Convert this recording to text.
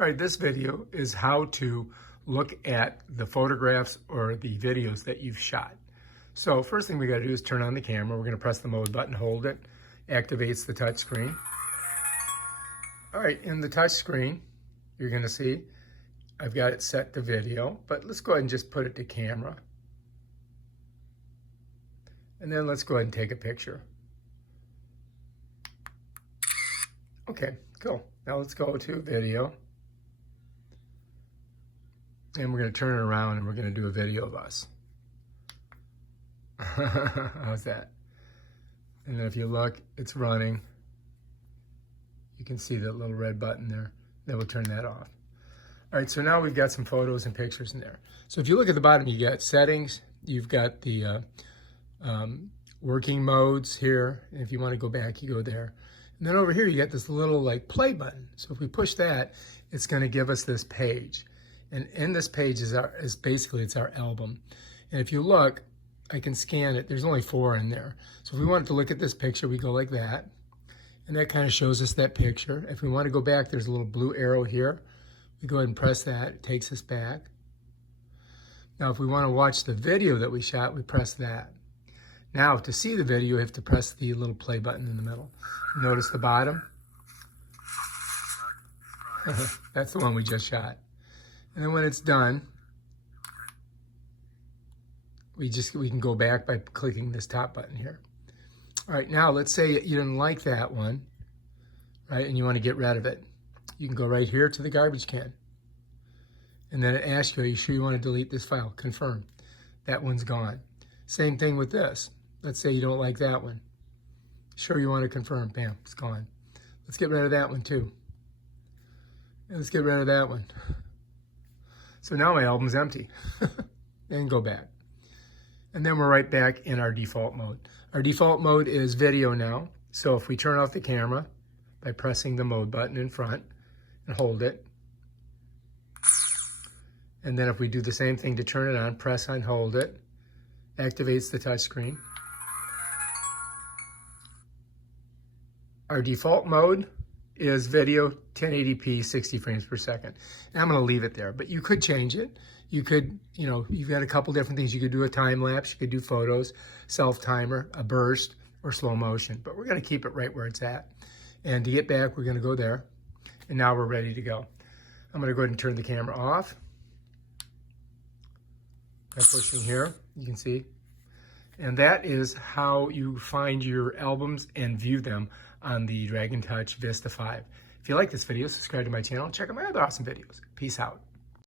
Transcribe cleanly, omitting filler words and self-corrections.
All right, this video is how to look at the photographs or the videos that you've shot. So first thing we got to do is turn on the camera. We're going to press the mode button, hold it, activates the touch screen. All right, in the touch screen, you're going to see I've got it set to video, but let's go ahead and just put it to camera. And then let's go ahead and take a picture. Okay, cool. Now let's go to video. And we're going to turn it around and we're going to do a video of us. How's that? And then if you look, it's running. You can see that little red button there. Then we'll turn that off. All right, so now we've got some photos and pictures in there. So if you look at the bottom, you got settings. You've got the working modes here. And if you want to go back, you go there. And then over here, you got this little like play button. So if we push that, it's going to give us this page. And in this page is basically our album. And if you look, I can scan it. There's only 4 in there. So if we wanted to look at this picture, we go like that. And that kind of shows us that picture. If we want to go back, there's a little blue arrow here. We go ahead and press that. It takes us back. Now, if we want to watch the video that we shot, we press that. Now, to see the video, you have to press the little play button in the middle. Notice the bottom? That's the one we just shot. And then when it's done, we can go back by clicking this top button here. All right, now let's say you didn't like that one, right, and you want to get rid of it. You can go right here to the garbage can. And then it asks you, are you sure you want to delete this file? Confirm. That one's gone. Same thing with this. Let's say you don't like that one. Sure you want to confirm. Bam, it's gone. Let's get rid of that one too. And let's get rid of that one. So now my album's empty. And go back. And then we're right back in our default mode. Our default mode is video now. So if we turn off the camera by pressing the mode button in front and hold it. And then if we do the same thing to turn it on, press and hold it, activates the touch screen. Our default mode is video 1080p 60 frames per second. And I'm going to leave it there, but you could change it. You could, you've got a couple different things. You could do a time lapse, you could do photos, self-timer, a burst, or slow motion, but we're going to keep it right where it's at. And to get back, we're going to go there. And now we're ready to go. I'm going to go ahead and turn the camera off. By pushing here, you can see. And that is how you find your albums and view them on the Dragontouch Vista 5. If you like this video, subscribe to my channel and check out my other awesome videos. Peace out.